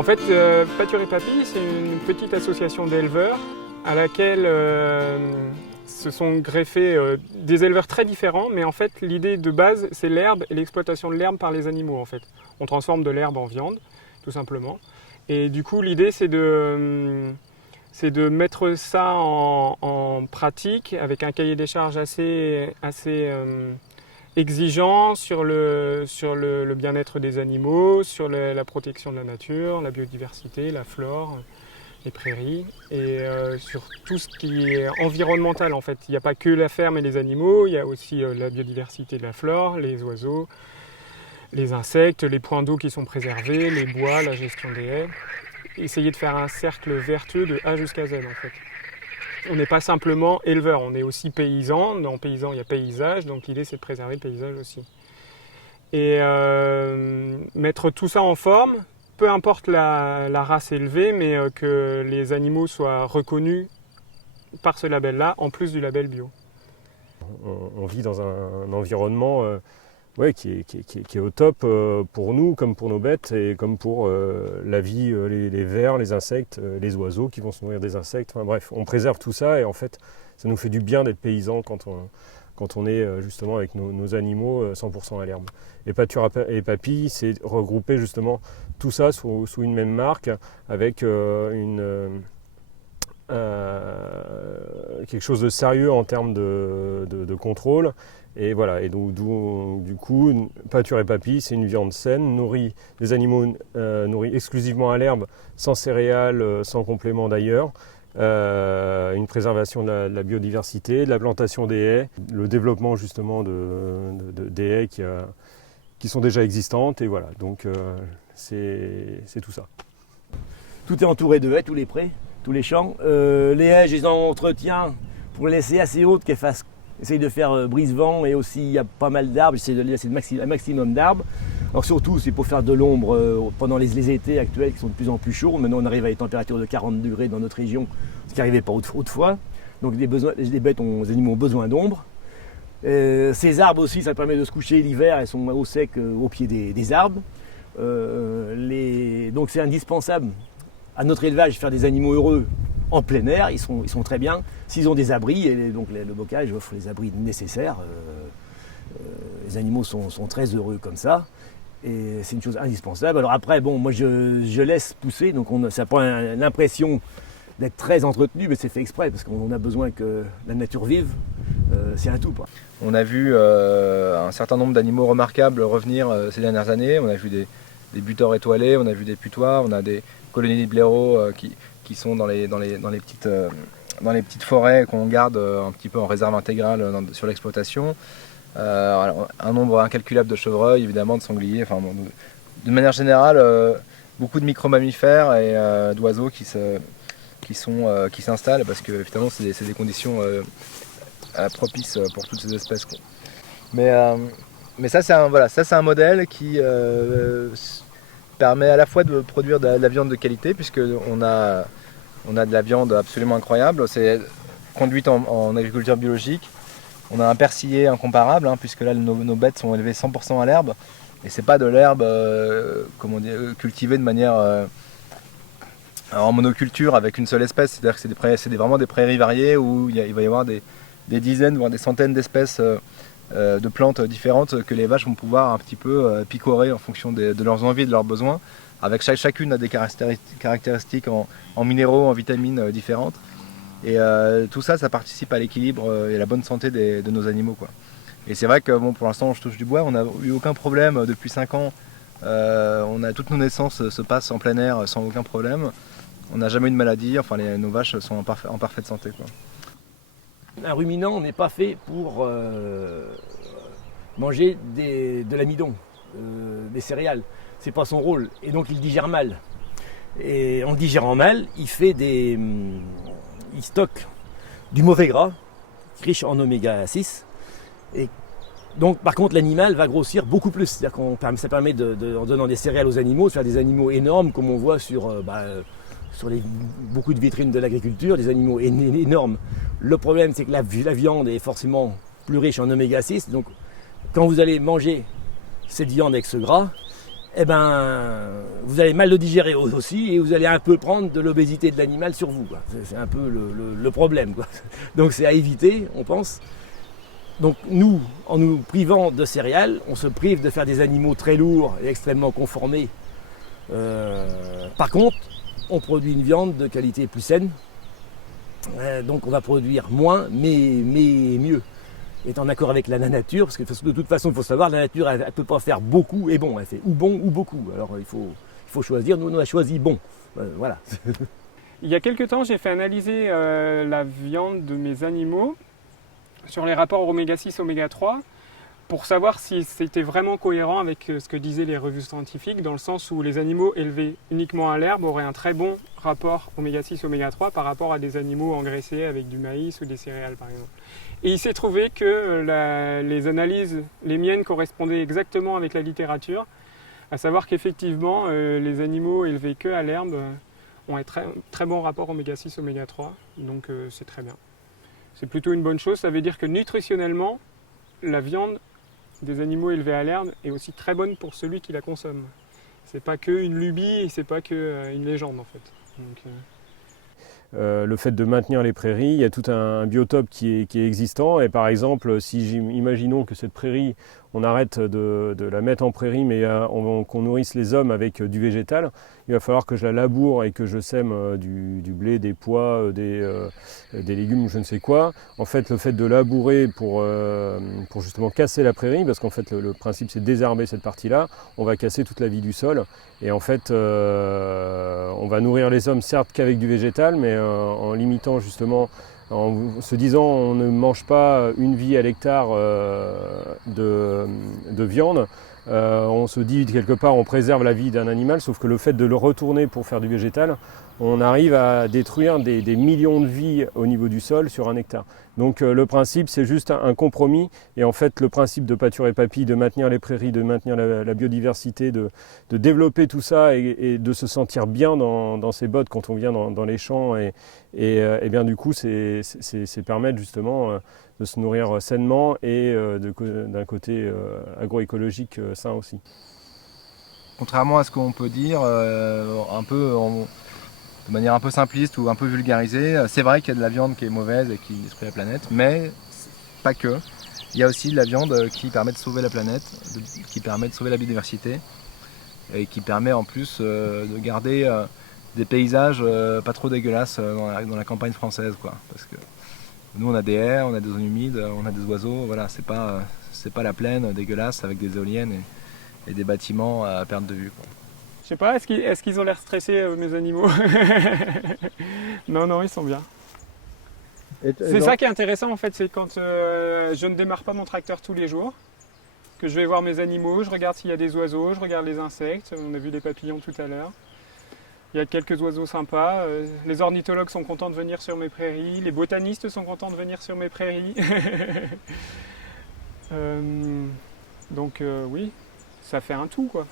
En fait, Pâture et Papilles, c'est une petite association d'éleveurs à laquelle se sont greffés des éleveurs très différents, mais en fait, l'idée de base, c'est l'herbe et l'exploitation de l'herbe par les animaux, en fait. On transforme de l'herbe en viande, tout simplement. Et du coup, l'idée, c'est de mettre ça en pratique avec un cahier des charges assez exigeant sur le bien-être des animaux, sur la protection de la nature, la biodiversité, la flore, les prairies et sur tout ce qui est environnemental en fait. Il n'y a pas que la ferme et les animaux, il y a aussi la biodiversité de la flore, les oiseaux, les insectes, les points d'eau qui sont préservés, les bois, la gestion des haies. Essayer de faire un cercle vertueux de A jusqu'à Z en fait. On n'est pas simplement éleveur, on est aussi paysan. Dans paysan, il y a paysage, donc l'idée c'est de préserver le paysage aussi. Et mettre tout ça en forme, peu importe la race élevée, mais que les animaux soient reconnus par ce label-là, en plus du label bio. On vit dans un environnement qui est au top pour nous, comme pour nos bêtes, et comme pour la vie, les vers, les insectes, les oiseaux qui vont se nourrir des insectes. Enfin, bref, on préserve tout ça et en fait, ça nous fait du bien d'être paysans quand on est justement avec nos animaux 100% à l'herbe. Et Pâture et Papilles, c'est regrouper justement tout ça sous une même marque avec quelque chose de sérieux en termes de contrôle. Et voilà, et donc du coup, Pâture et Papilles, c'est une viande saine, nourrie des animaux nourris exclusivement à l'herbe, sans céréales, sans complément d'ailleurs. Une préservation de la biodiversité, de la plantation des haies, le développement justement des haies qui sont déjà existantes, et voilà, donc c'est tout ça. Tout est entouré de haies, tous les prés, tous les champs. Les haies, je les entretiens pour les laisser assez hautes qu'elles fassent. J'essaye de faire brise-vent et aussi il y a pas mal d'arbres, j'essaie de laisser un maximum d'arbres. Alors surtout c'est pour faire de l'ombre pendant les étés actuels qui sont de plus en plus chauds. Maintenant on arrive à des températures de 40 degrés dans notre région, ce qui n'arrivait pas autrefois. Donc les animaux ont besoin d'ombre. Ces arbres aussi, ça permet de se coucher l'hiver, elles sont au sec au pied des arbres. Donc c'est indispensable à notre élevage faire des animaux heureux en plein air, ils sont très bien. S'ils ont des abris, et donc le bocage offre les abris nécessaires, les animaux sont très heureux comme ça. Et c'est une chose indispensable. Alors après, bon, moi je laisse pousser, donc ça prend l'impression d'être très entretenu, mais c'est fait exprès, parce qu'on a besoin que la nature vive, c'est un tout. On a vu un certain nombre d'animaux remarquables revenir ces dernières années. On a vu des butors étoilés, on a vu des putois, on a des colonies de blaireaux qui sont dans les petites forêts qu'on garde un petit peu en réserve intégrale sur l'exploitation. Un nombre incalculable de chevreuils, évidemment, de sangliers. Enfin, bon, de manière générale, beaucoup de micro-mammifères et d'oiseaux qui s'installent parce que évidemment, c'est des conditions propices pour toutes ces espèces. Mais ça, c'est un modèle qui permet à la fois de produire de la viande de qualité, puisqu'on a de la viande absolument incroyable. C'est conduite en agriculture biologique. On a un persillé incomparable, puisque là nos bêtes sont élevées 100% à l'herbe. Et c'est pas de l'herbe cultivée de manière en monoculture avec une seule espèce. C'est-à-dire que c'est vraiment des prairies variées où il va y avoir des dizaines, voire des centaines d'espèces de plantes différentes que les vaches vont pouvoir un petit peu picorer en fonction de leurs envies, de leurs besoins. Avec chacune a des caractéristiques en minéraux, en vitamines différentes. Et tout ça, ça participe à l'équilibre et à la bonne santé de nos animaux, quoi. Et c'est vrai que pour l'instant, je touche du bois, on n'a eu aucun problème depuis 5 ans. Toutes nos naissances se passent en plein air sans aucun problème. On n'a jamais eu de maladie, nos vaches sont en parfaite santé, quoi. Un ruminant n'est pas fait pour manger de l'amidon, des céréales. C'est pas son rôle, et donc il digère mal. Et en digérant mal, il stocke du mauvais gras, riche en oméga 6. Et donc par contre l'animal va grossir beaucoup plus. C'est-à-dire ça permet en donnant des céréales aux animaux, de faire des animaux énormes comme on voit sur beaucoup de vitrines de l'agriculture, des animaux énormes. Le problème c'est que la viande est forcément plus riche en oméga 6. Donc quand vous allez manger cette viande avec ce gras, eh ben, vous allez mal le digérer aussi et vous allez un peu prendre de l'obésité de l'animal sur vous, quoi. C'est un peu le problème, quoi. Donc c'est à éviter, on pense. Donc nous, en nous privant de céréales, on se prive de faire des animaux très lourds et extrêmement conformés. Par contre, on produit une viande de qualité plus saine. Donc on va produire moins, mais mieux. Est en accord avec la nature, parce que de toute façon, il faut savoir, la nature, elle ne peut pas faire beaucoup et bon. Elle fait ou bon ou beaucoup. Alors il faut choisir. Nous, on a choisi bon. Voilà. Il y a quelques temps, j'ai fait analyser la viande de mes animaux sur les rapports oméga 6, oméga 3 pour savoir si c'était vraiment cohérent avec ce que disaient les revues scientifiques, dans le sens où les animaux élevés uniquement à l'herbe auraient un très bon rapport oméga 6, oméga 3 par rapport à des animaux engraissés avec du maïs ou des céréales par exemple. Et il s'est trouvé que les analyses, les miennes, correspondaient exactement avec la littérature, à savoir qu'effectivement les animaux élevés que à l'herbe ont un très bon rapport oméga 6, oméga 3, donc c'est très bien. C'est plutôt une bonne chose, ça veut dire que nutritionnellement, la viande des animaux élevés à l'herbe est aussi très bonne pour celui qui la consomme. C'est pas qu'une lubie, c'est pas qu'une légende en fait. Donc, le fait de maintenir les prairies, il y a tout un biotope qui est existant et par exemple, si imaginons que cette prairie, on arrête de la mettre en prairie mais qu'on nourrisse les hommes avec du végétal, il va falloir que je la laboure et que je sème du blé, des pois, des légumes, je ne sais quoi. En fait, le fait de labourer pour justement casser la prairie, parce qu'en fait le principe c'est de désherber cette partie-là, on va casser toute la vie du sol et en fait on va nourrir les hommes certes qu'avec du végétal, mais en limitant justement, en se disant on ne mange pas une vie à l'hectare de viande, on se dit quelque part on préserve la vie d'un animal, sauf que le fait de le retourner pour faire du végétal, on arrive à détruire des millions de vies au niveau du sol sur un hectare. Donc le principe c'est juste un compromis et en fait le principe de pâture et papilles, de maintenir les prairies, de maintenir la biodiversité, de développer tout ça et de se sentir bien dans ses bottes quand on vient dans les champs et bien du coup c'est permettre justement de se nourrir sainement et d'un côté agroécologique sain aussi. Contrairement à ce qu'on peut dire, de manière un peu simpliste ou un peu vulgarisée, c'est vrai qu'il y a de la viande qui est mauvaise et qui détruit la planète, mais pas que. Il y a aussi de la viande qui permet de sauver la planète, qui permet de sauver la biodiversité et qui permet en plus de garder des paysages pas trop dégueulasses dans la campagne française, quoi. Parce que nous on a des haies, on a des zones humides, on a des oiseaux, voilà, c'est pas la plaine dégueulasse avec des éoliennes et des bâtiments à perte de vue, quoi. je sais pas, est-ce qu'ils ont l'air stressés mes animaux? Non, ils sont bien. C'est ça qui est intéressant en fait, c'est quand je ne démarre pas mon tracteur tous les jours, que je vais voir mes animaux, je regarde s'il y a des oiseaux, je regarde les insectes, on a vu les papillons tout à l'heure. Il y a quelques oiseaux sympas, les ornithologues sont contents de venir sur mes prairies, les botanistes sont contents de venir sur mes prairies. Donc oui, ça fait un tout quoi.